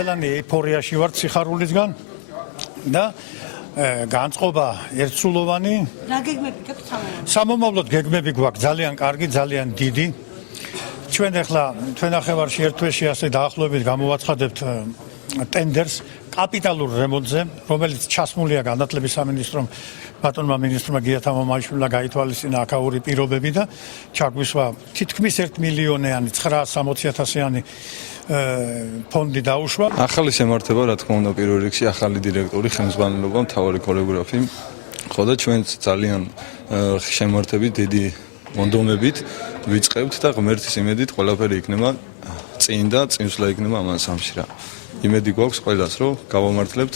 ყველანი ეიფორიაში ვართ სიხარულისგან და განწყობა ერთსულოვანი. რა გეგმები გაქვთ სამომავლოდ გეგმები გვაქვს ძალიან კარგი, ძალიან დიდი. ჩვენ ახლა თქვენ ნახევარში ერთ თვეში ასე დაახლოებით გამოვაცხადებთ ტენდერს კაპიტალურ რემონტზე, რომელიც ჩასმულია განათლების სამინისტრომ, ბატონმა მინისტრმა გიათა მომაიშვილმა გაითვალისწინა აქაური პირობები და ჩაგვისვა თითქმის 1 მილიონიანი 960.000-იანი ფონდი დაუშვა. ახალი შემართება, რა თქმა უნდა, პირველ რიგში ახალი დირექტორი, ხელმძღვანელობა, მთავარი ქორეოგრაფი. ხო და ჩვენც ძალიან შემართებით, დიდი მონდომებით ვიწყებთ და ღმერთის იმედით ყველაფერი იქნება წინ და წინსვლა იქნება ამან სამში რა. იმედი გვაქვს ყველას, რომ გავამართლებთ